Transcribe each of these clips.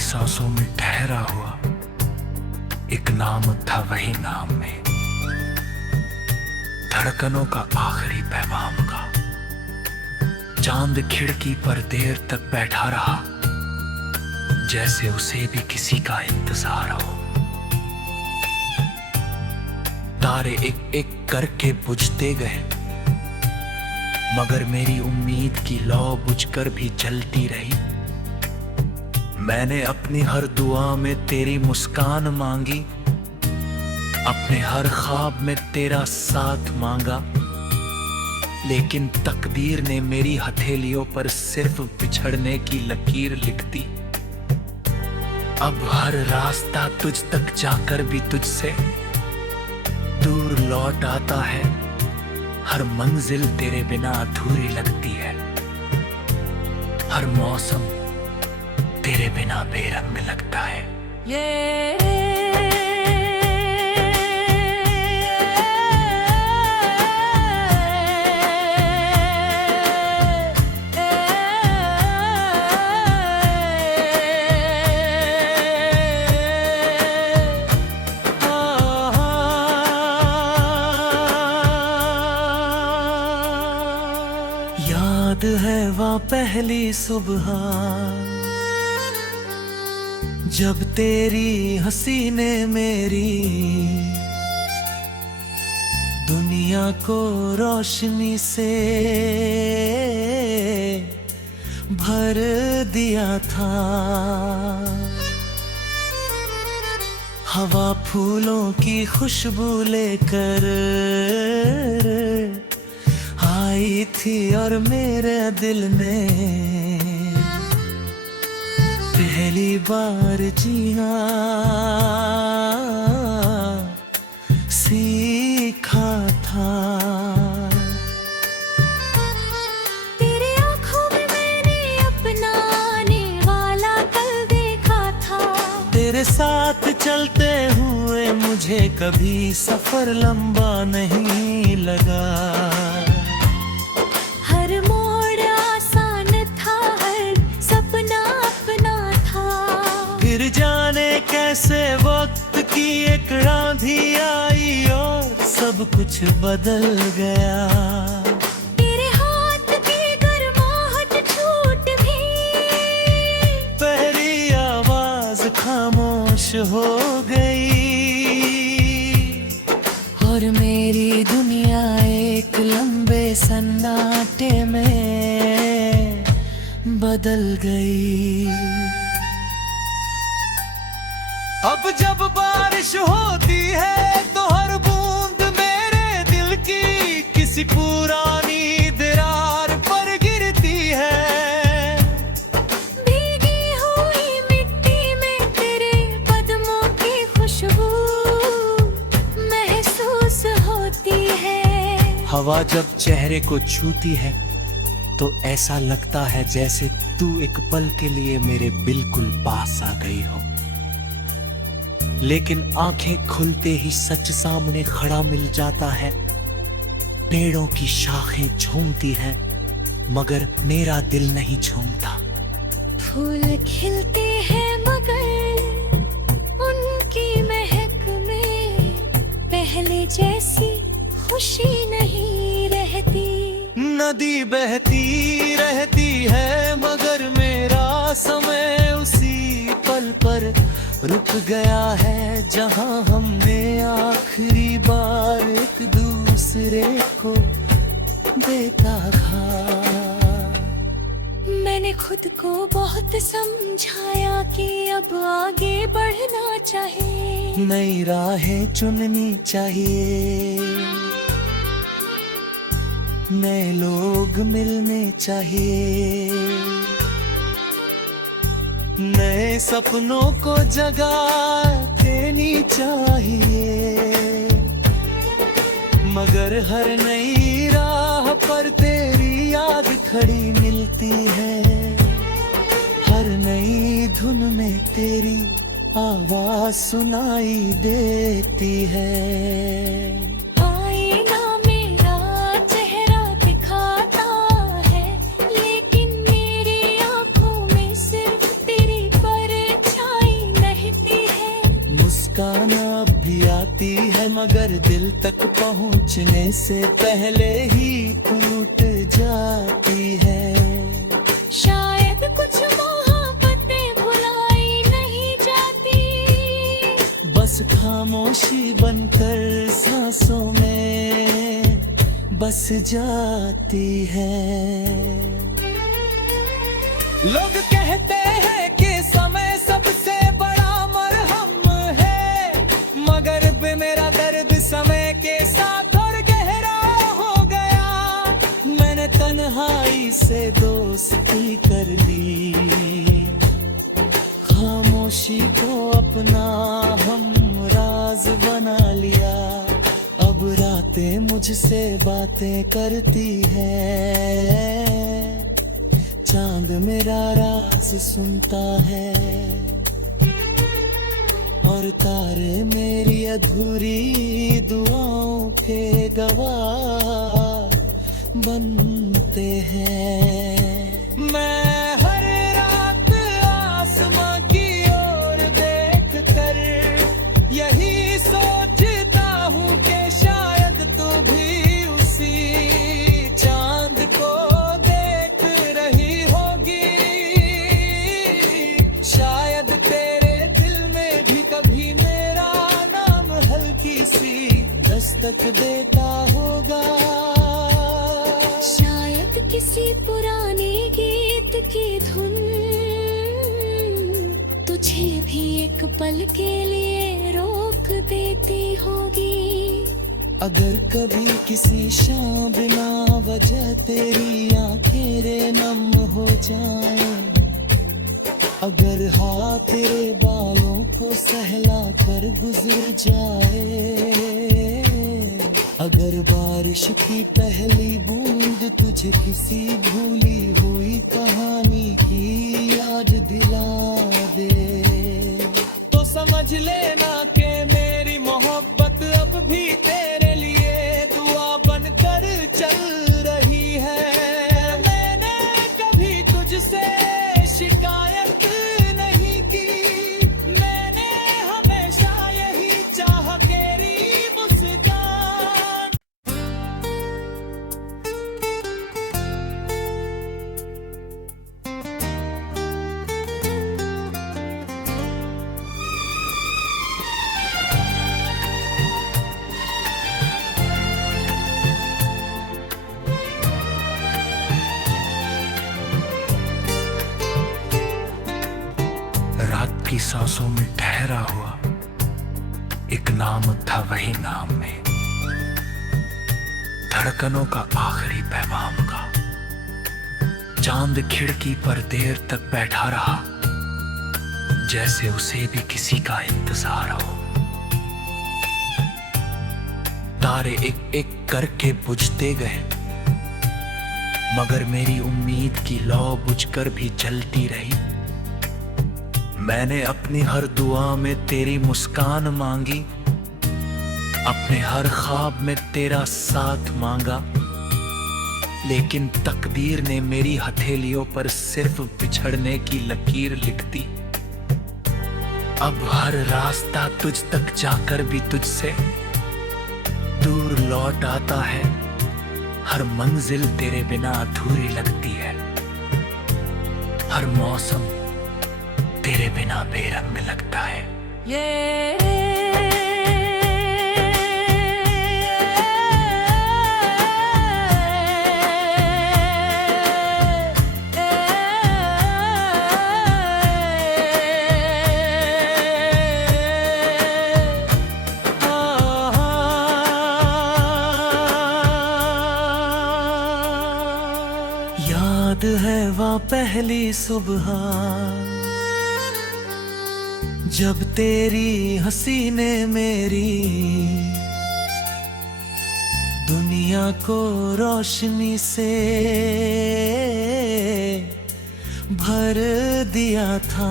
सांसों में ठहरा हुआ एक नाम था, वही नाम में धड़कनों का आखिरी पैगाम का। चांद खिड़की पर देर तक बैठा रहा, जैसे उसे भी किसी का इंतजार हो। तारे एक एक करके बुझते गए, मगर मेरी उम्मीद की लौ बुझकर भी जलती रही। मैंने अपनी हर दुआ में तेरी मुस्कान मांगी, अपने हर ख्वाब में तेरा साथ मांगा, लेकिन तकदीर ने मेरी हथेलियों पर सिर्फ बिछड़ने की लकीर लिख दी। अब हर रास्ता तुझ तक जाकर भी तुझसे दूर लौट आता है। हर मंजिल तेरे बिना अधूरी लगती है, हर मौसम तेरे बिना बेरंग लगता है। याद है वह पहली सुबह जब तेरी हंसी ने मेरी दुनिया को रोशनी से भर दिया था। हवा फूलों की खुशबू लेकर आई थी और मेरे दिल में पहली बार जीना सीखा था। तेरी आँखों में मैंने अपना आने वाला कल देखा था। तेरे साथ चलते हुए मुझे कभी सफर लंबा नहीं लगा। हर मोड़ आसान था, हर सपना अपना था। फिर जाने कैसे वक्त की एक आंधी आई और सब कुछ बदल गया। तेरे हाथ की गर्माहट छूट भी, पहली आवाज खामोश हो गई और मेरी दुनिया एक लंबे सन्नाटे में बदल गई। अब जब बारिश होती है तो हर बूंद मेरे दिल की किसी पुरानी दरार पर गिरती है। भीगी हुई मिट्टी में तेरे कदमों की खुशबू महसूस होती है। हवा जब चेहरे को छूती है तो ऐसा लगता है जैसे तू एक पल के लिए मेरे बिल्कुल पास आ गई हो। लेकिन आंखें खुलते ही सच सामने खड़ा मिल जाता है। पेड़ों की शाखें झूमती हैं, मगर मेरा दिल नहीं झूमता। फूल खिलते हैं मगर उनकी महक में पहले जैसी खुशी नहीं रहती। नदी बहती रहती है मगर मेरा समय उसी पल पर रुक गया है जहां हमने आखिरी बार एक दूसरे को देखा था। मैंने खुद को बहुत समझाया कि अब आगे बढ़ना चाहिए। नई राहें चुननी चाहिए, नए लोग मिलने चाहिए, नए सपनों को जगह देनी चाहिए। मगर हर नई राह पर तेरी याद खड़ी मिलती है। हर नई धुन में तेरी आवाज सुनाई देती है। आईना मेरा चेहरा दिखाता है, लेकिन मेरी आंखों में सिर्फ तेरी परछाई तक पहुंचने से पहले ही टूट जाती है। शायद कुछ मोहब्बतें भुलाई नहीं जाती, बस खामोशी बनकर सांसों में बस जाती है। लोग कहते हैं कि समय सबसे बड़ा मरहम है, मगर मेरा दर्द समय के साथ और गहरा हो गया। मैंने तन्हाई से दोस्ती कर ली, खामोशी को अपना हमराज बना लिया। अब रातें मुझसे बातें करती है, चांद मेरा राज सुनता है, और तारे मेरी अधूरी दुआओं के गवाह बनते हैं। मैं हर रात आसमां की ओर देख कर यही सोचता हूँ कि शायद तू भी उसी चांद को देख रही होगी। शायद तेरे दिल में भी कभी मेरा नाम हल्की सी दस्तक देता होगा। शायद किसी पुराने गीत की धुन तुझे भी एक पल के लिए रोक देती होगी। अगर कभी किसी शाम बिना वजह तेरी आंखें रे नम हो जाएं, अगर हाथ तेरे बालों को सहला कर गुजर जाए, अगर बारिश की पहली बूंद तुझे किसी भूली हुई कहानी की याद दिला दे, तो समझ लेना कि मेरी मोहब्बत अब भी तेरे लिए दुआ बनकर चल रही है। मैंने कभी तुझसे शिकायत नहीं की, मैंने हमेशा यही चाहा तेरी मुस्कान। रात की सांसों में ठहरा हुआ एक नाम था, वही नाम में धड़कनों का आखिरी पैगाम का। चांद खिड़की पर देर तक बैठा रहा, जैसे उसे भी किसी का इंतजार हो। तारे एक एक करके बुझते गए, मगर मेरी उम्मीद की लौ बुझकर भी जलती रही। मैंने अपनी हर दुआ में तेरी मुस्कान मांगी, अपने हर ख्वाब में तेरा साथ मांगा, लेकिन तकदीर ने मेरी हथेलियों पर सिर्फ बिछड़ने की लकीर लिख दी। अब हर रास्ता तुझ तक जाकर भी तुझसे दूर लौट आता है, हर मंजिल तेरे बिना अधूरी लगती है, हर मौसम तेरे बिना बेरंग लगता है। याद है वह पहली सुबह जब तेरी हंसी ने मेरी दुनिया को रोशनी से भर दिया था।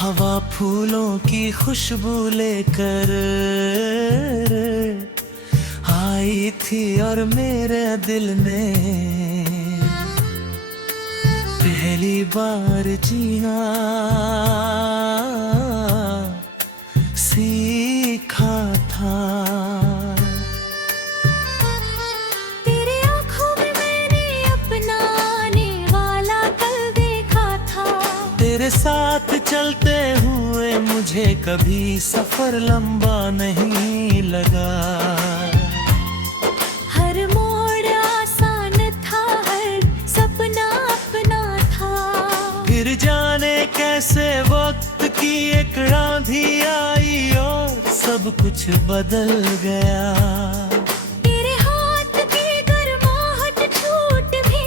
हवा फूलों की खुशबू लेकर आई थी और मेरे दिल ने पहली बार जिया सी सीखा था। तेरी आंखों में मैंने अपना आने वाला कल देखा था। तेरे साथ चलते हुए मुझे कभी सफर लंबा नहीं लगा। हर मोड़ आसान था, हर सपना अपना था। फिर जाने कैसे वक्त की एक आंधी आई और सब कुछ बदल गया। तेरे हाथ की गर्माहट छूट भी,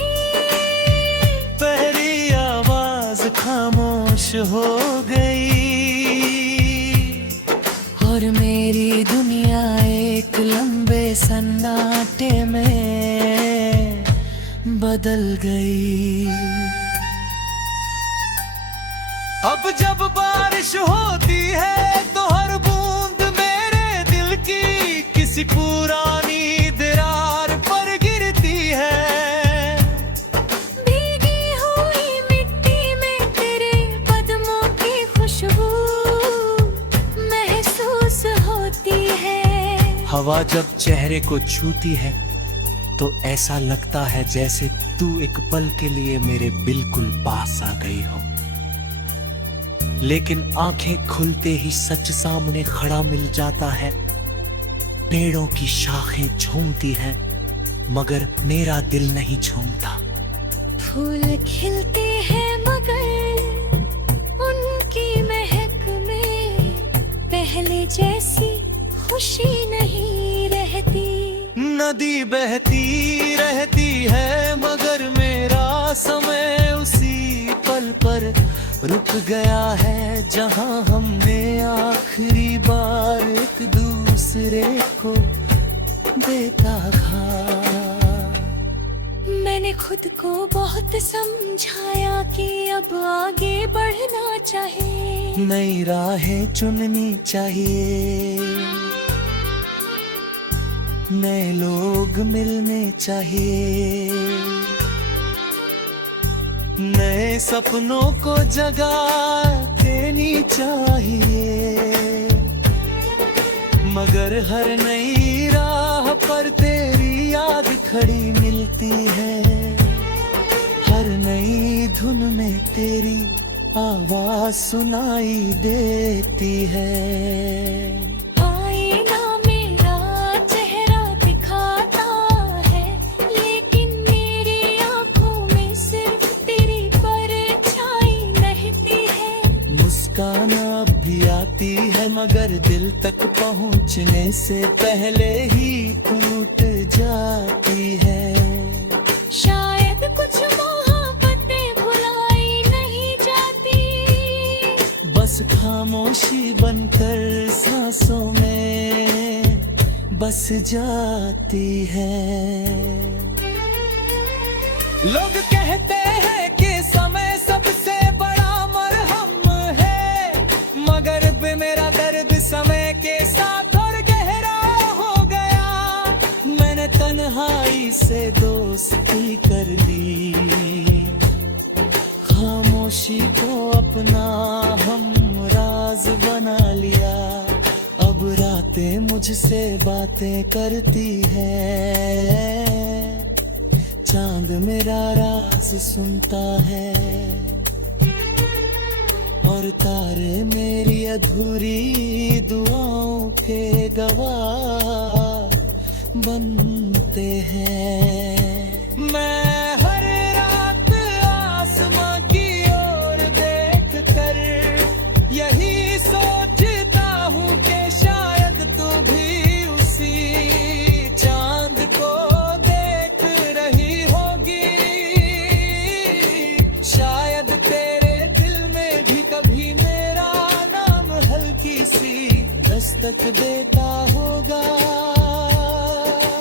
पहली आवाज खामोश हो गई और मेरी दुनिया एक लंबे सन्नाटे में बदल गई। अब जब बारिश होती है तो हर बूंद मेरे दिल की किसी पुरानी दरार पर गिरती है। भीगी हुई मिट्टी में तेरे कदमों की खुशबू महसूस होती है। हवा जब चेहरे को छूती है तो ऐसा लगता है जैसे तू एक पल के लिए मेरे बिल्कुल पास आ गई हो। लेकिन आंखें खुलते ही सच सामने खड़ा मिल जाता है। पेड़ों की शाखें झूमती हैं मगर मेरा दिल नहीं झूमता। फूल खिलते हैं मगर उनकी महक में पहले जैसी खुशी नहीं रहती। नदी बहती रहती है मगर मेरा समय उसी पल पर रुक गया है जहां हमने आखिरी बार एक दूसरे को देखा था। मैंने खुद को बहुत समझाया कि अब आगे बढ़ना चाहिए। नई राहें चुननी चाहिए, नए लोग मिलने चाहिए, नए सपनों को जगह देनी चाहिए। मगर हर नई राह पर तेरी याद खड़ी मिलती है। हर नई धुन में तेरी आवाज सुनाई देती है। आईना मेरा चेहरा दिखाता है लेकिन मेरी आंखों में सिर्फ तेरी परछाई रहती है। मुस्कान अब भी आती है मगर दिल तक पहुंचने से पहले ही टूट जाती है। शायद कुछ मोहब्बतें भुलाई नहीं जाती, बस खामोशी बनकर सांसों में बस जाती है। लोग कहते हैं कि समय सबसे बड़ा मरहम है मगर मेरा दर्द समय के साथ और गहरा हो गया। मैंने तन्हाई से दोस्ती कर ली, खामोशी को अपना हम राज बना लिया। अब रातें मुझसे बातें करती है, चांद मेरा राज सुनता है और तारे मेरी अधूरी दुआओं के गवाह बनते हैं। मैं हर रात आसमां की ओर देख कर यही सोचता हूँ कि शायद तू भी उसी चांद को देख रही होगी। शायद तेरे दिल में भी कभी मेरा नाम हल्की सी दस्तक देता होगा।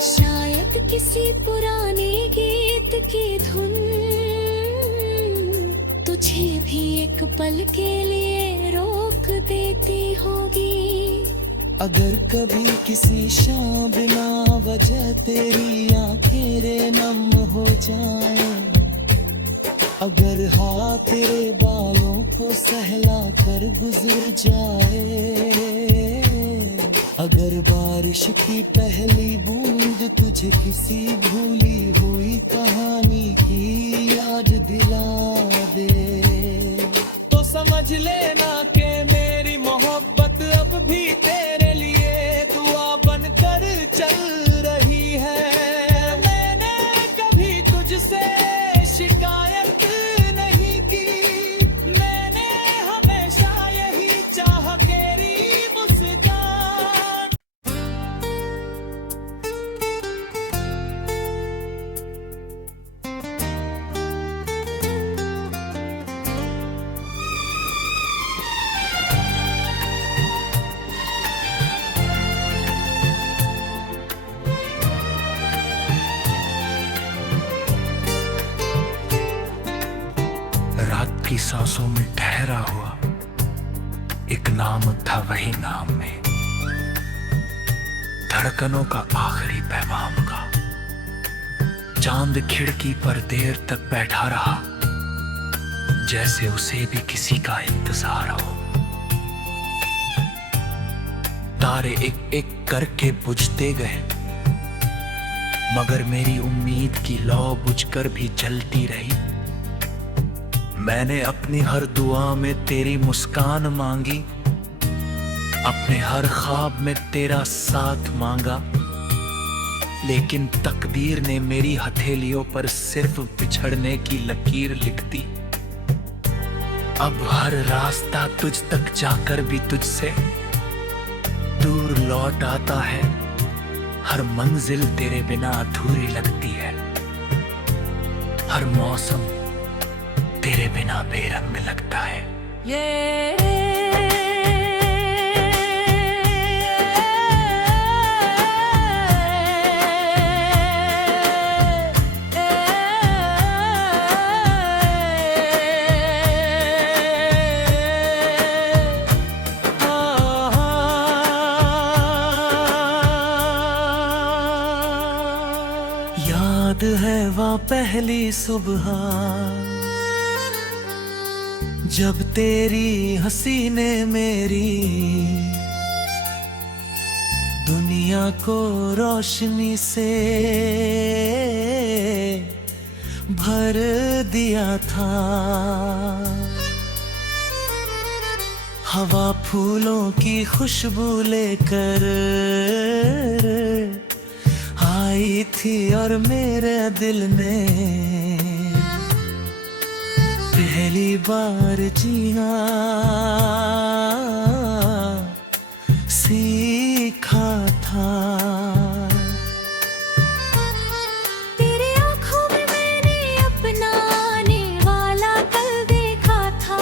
शायद किसी पुराने गीत की धुन तुझे भी एक पल के लिए रोक देती होगी। अगर कभी किसी शाम बिना वजह तेरी आंखें रे नम हो जाएं, अगर हाथ तेरे बालों को सहला कर गुजर जाए, अगर बारिश की पहली बूंद तुझे किसी भूली हुई कहानी की याद दिला दे, तो समझ लेना कि मेरी मोहब्बत अब भी तेरे लिए दुआ बनकर चल रही है। मैंने कभी तुझसे शिकायत नहीं की, मैंने हमेशा यही चाहा तेरी मुस्कान। रात की सांसों में ठहरा हुआ एक नाम था, वही नाम में धड़कनों का आखिरी पैगाम का। चांद खिड़की पर देर तक बैठा रहा, जैसे उसे भी किसी का इंतजार हो। तारे एक एक करके बुझते गए, मगर मेरी उम्मीद की लौ बुझकर भी जलती रही। मैंने अपनी हर दुआ में तेरी मुस्कान मांगी, अपने हर ख्वाब में तेरा साथ मांगा, लेकिन तकदीर ने मेरी हथेलियों पर सिर्फ बिछड़ने की लकीर लिख दी। अब हर रास्ता तुझ तक जाकर भी तुझसे दूर लौट आता है, हर मंजिल तेरे बिना अधूरी लगती है, हर मौसम तेरे बिना बेरंग लगता है। याद है वह पहली सुबह जब तेरी हंसी ने मेरी दुनिया को रोशनी से भर दिया था। हवा फूलों की खुशबू लेकर आई थी और मेरे दिल ने पहली बार जीना सीखा था। तेरी आँखों में मैंने अपना आने वाला कल देखा था।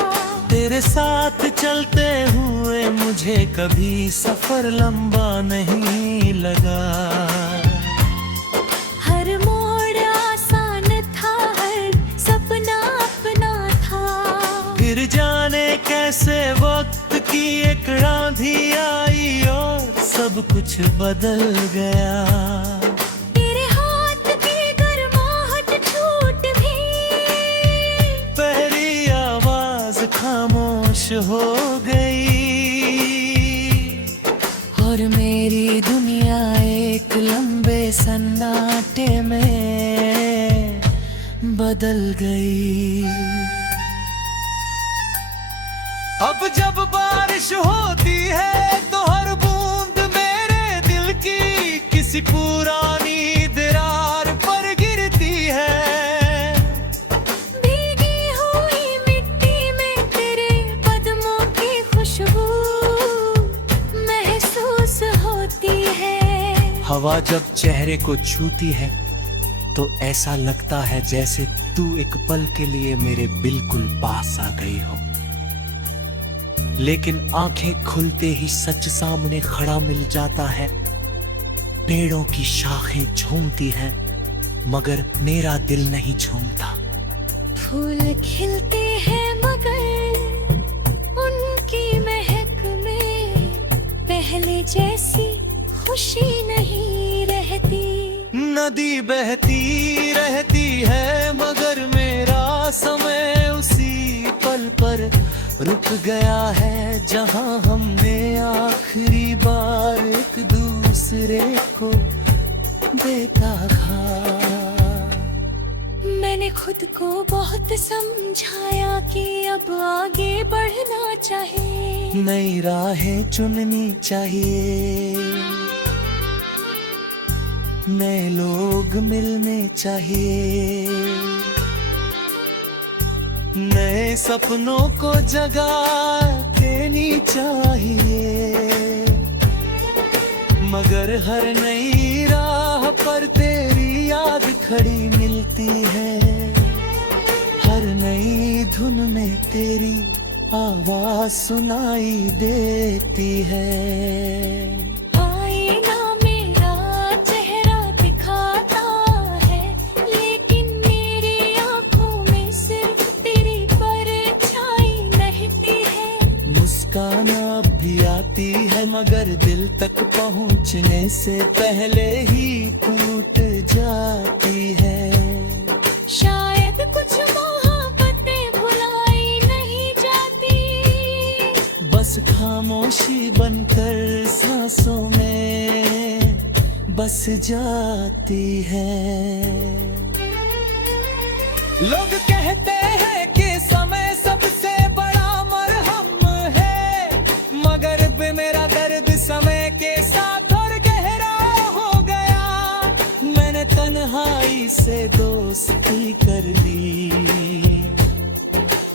तेरे साथ चलते हुए मुझे कभी सफर लंबा नहीं लगा। हर मोड़ आसान था, हर सपना अपना था। फिर जाने कैसे वक्त की एक आंधी आई और सब कुछ बदल गया। तेरे हाथ की गर्माहट छूट भी, पहली आवाज खामोश हो गई और मेरी दुनिया एक लंबे सन्नाटे में बदल गई। अब जब बारिश होती है तो हर बूंद मेरे दिल की किसी पुरानी दरार पर गिरती है। भीगी हुई मिट्टी में तेरे कदमों की खुशबू महसूस होती है। हवा जब चेहरे को छूती है तो ऐसा लगता है जैसे तू एक पल के लिए मेरे बिल्कुल पास आ गई हो। लेकिन आंखें खुलते ही सच सामने खड़ा मिल जाता है। पेड़ों की शाखें झूमती हैं, मगर मेरा दिल नहीं झूमता। फूल खिलते हैं मगर उनकी महक में पहले जैसी खुशी नहीं रहती। नदी बहती रहती है मगर मेरा समय उसी पल पर रुक गया है जहां हमने आखिरी बार को देता घा। मैंने खुद को बहुत समझाया कि अब आगे बढ़ना चाहिए। नई राहें चुननी चाहिए, नए लोग मिलने चाहिए, नए सपनों को जगह देनी चाहिए। मगर हर नई राह पर तेरी याद खड़ी मिलती है, हर नई धुन में तेरी आवाज सुनाई देती है। आईना मेरा चेहरा दिखाता है, लेकिन मेरी आंखों में सिर्फ तेरी परछाई रहती है। मुस्कान अब भी आती है, मगर दिल तक पहुंचने से पहले ही टूट जाती है। शायद कुछ मोहब्बतें भुलाई नहीं जाती, बस खामोशी बनकर सांसों में बस जाती है। लोग कहते हैं कि समय सबसे बड़ा मरहम है, मगर मेरा दर्द समय के साथ और गहरा हो गया। मैंने तन्हाई से दोस्ती कर ली,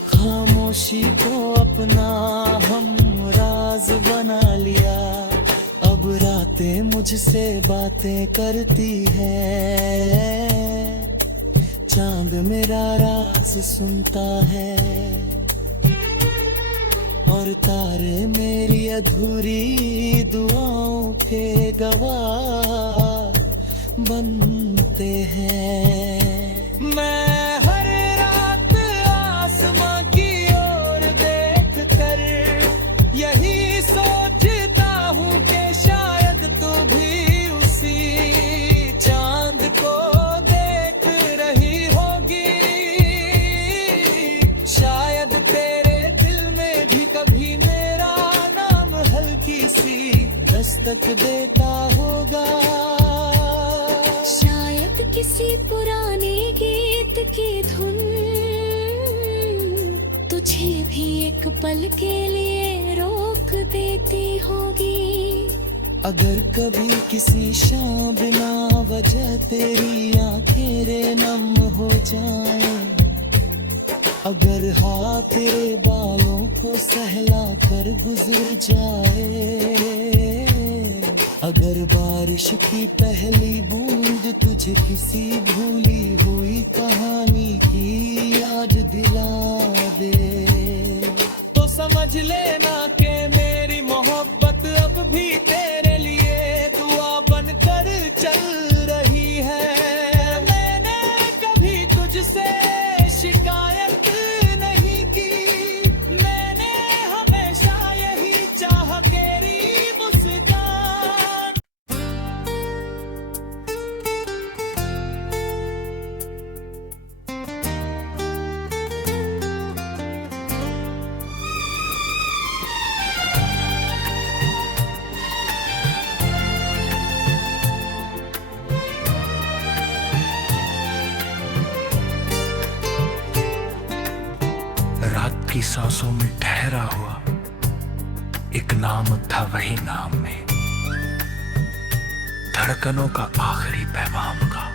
खामोशी को अपना हमराज बना लिया। अब रातें मुझसे बातें करती है, चांद मेरा राज सुनता है, और तारे मेरी अधूरी दुआओं के गवाह बनते हैं। मैं हर रात आसमां की ओर देख कर यही सोचता हूँ कि शायद तू भी उसी चांद को देख रही होगी। शायद तेरे दिल में भी कभी मेरा नाम हल्की सी दस्तक देता होगा। शायद किसी पुराने गीत की धुन तुझे भी एक पल के लिए रोक देती होगी। अगर कभी किसी शाम बिना वजह तेरी आंखें रे नम हो जाएं, अगर हाथ तेरे बालों को सहला कर गुजर जाए, अगर बारिश की पहली बूंद तुझे किसी भूली हुई कहानी की याद दिला दे, तो समझ लेना कि मेरी मोहब्बत अब भी तेरे लिए दुआ बनकर चल रही है। मैंने कभी तुझसे शिकायत नहीं की, मैंने हमेशा यही चाहा तेरी मुस्कान। रात की सांसों में ठहरा हुआ एक नाम था, वही नाम में धड़कनों का आखिरी पैगाम का।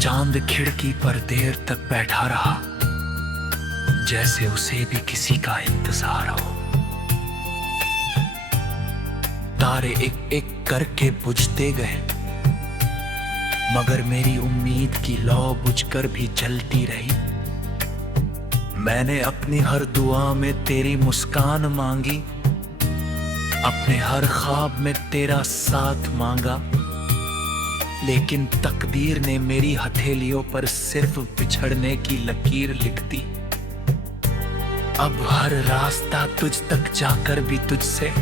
चांद खिड़की पर देर तक बैठा रहा, जैसे उसे भी किसी का इंतजार हो। तारे एक एक करके बुझते गए, मगर मेरी उम्मीद की लौ बुझकर भी जलती रही। मैंने अपनी हर दुआ में तेरी मुस्कान मांगी, अपने हर ख्वाब में तेरा साथ मांगा, लेकिन तकदीर ने मेरी हथेलियों पर सिर्फ बिछड़ने की लकीर लिख दी। अब हर रास्ता तुझ तक जाकर भी तुझसे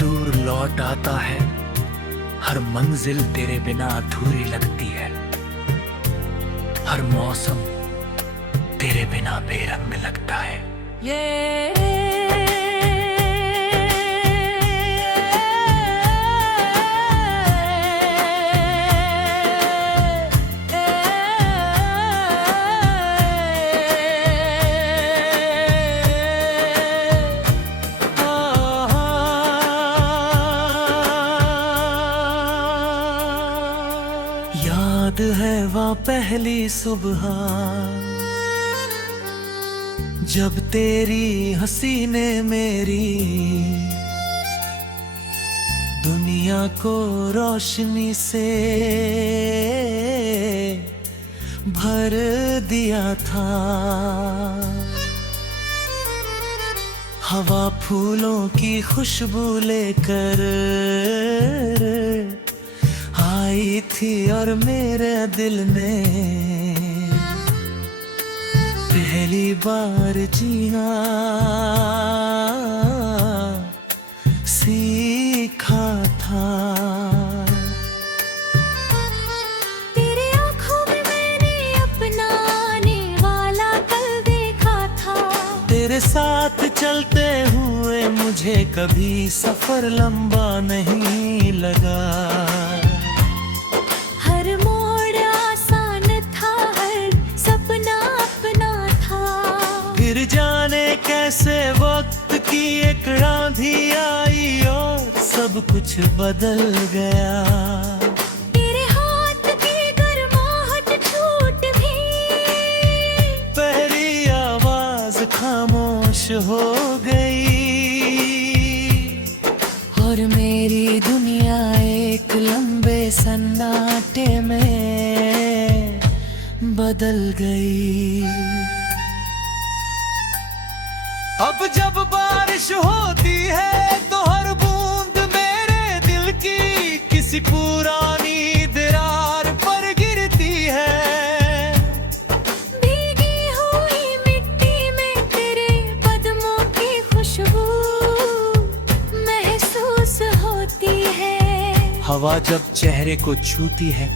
दूर लौट आता है, हर मंजिल तेरे बिना अधूरी लगती है, हर मौसम तेरे बिना बेरंग लगता है। याद है वह पहली सुबह जब तेरी हंसी ने मेरी दुनिया को रोशनी से भर दिया था। हवा फूलों की खुशबू लेकर आई थी और मेरे दिल ने पहली बार जीना सीखा था। तेरी आँखों में मैंने अपना आने वाला कल देखा था। तेरे साथ चलते हुए मुझे कभी सफर लंबा नहीं लगा। हर मोड़ आसान था, हर सपना अपना था। फिर जाने कैसे वक्त की एक आंधी आई और सब कुछ बदल गया। तेरे हाथ की गर्माहट छूट भी, पहली आवाज खामोश हो गई और मेरी दुनिया एक लंबे सन्नाटे में बदल गई। अब जब बारिश होती है तो हर बूंद मेरे दिल की किसी पुरानी दरार पर गिरती है। भीगी हुई मिट्टी में तेरे कदमों की खुशबू महसूस होती है। हवा जब चेहरे को छूती है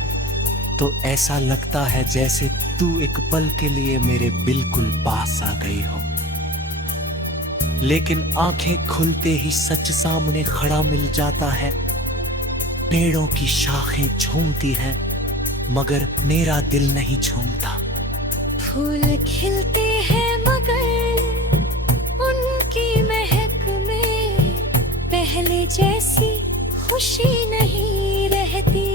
तो ऐसा लगता है जैसे तू एक पल के लिए मेरे बिल्कुल पास आ गई हो। लेकिन आंखें खुलते ही सच सामने खड़ा मिल जाता है। पेड़ों की शाखें झूमती हैं मगर मेरा दिल नहीं झूमता। फूल खिलते हैं मगर उनकी महक में पहले जैसी खुशी नहीं रहती।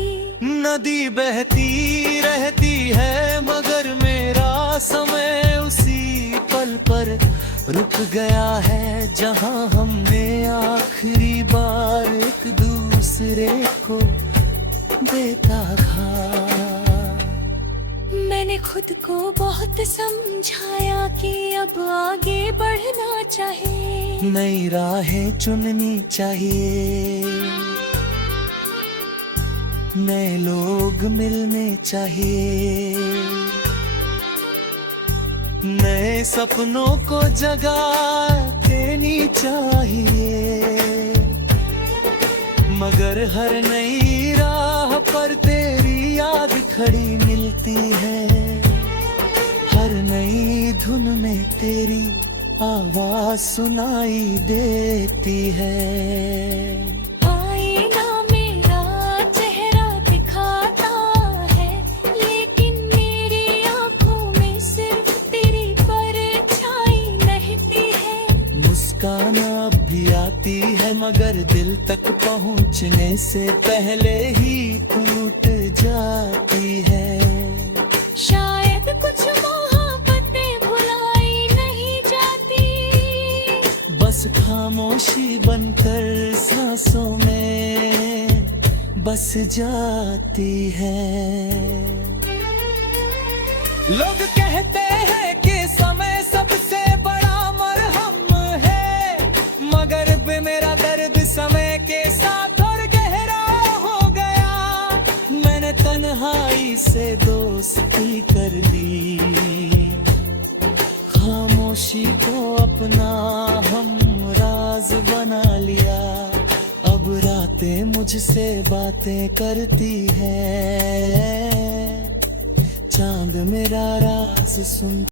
नदी बहती रहती है मगर मेरा समय उसी पल पर रुक गया है जहां हमने आखिरी बार एक दूसरे को देखा था। मैंने खुद को बहुत समझाया कि अब आगे बढ़ना चाहिए। नई राहें चुननी चाहिए, नए लोग मिलने चाहिए, नए सपनों को जगह देनी चाहिए। मगर हर नई राह पर तेरी याद खड़ी मिलती है। हर नई धुन में तेरी आवाज सुनाई देती है। आईना मेरा चेहरा दिखाता है लेकिन मेरी आंखों में सिर्फ तेरी परछाई रहती है। मुस्कान अब भी आती है मगर दिल तक पहुंचने से पहले ही टूट जाती है। शायद कुछ मोहब्बतें भुलाई नहीं जाती, बस खामोशी बनकर सांसों में बस जाती है। लोग कहते हैं कि समय सबसे बड़ा मरहम है, मगर मेरा दर्द समय के साथ और गहरा हो गया। मैंने तन्हाई से दोस्ती कर ली, खामोशी को अपना हमराज बना लिया। अब रातें मुझसे बातें करती है, चांद मेरा राज सुन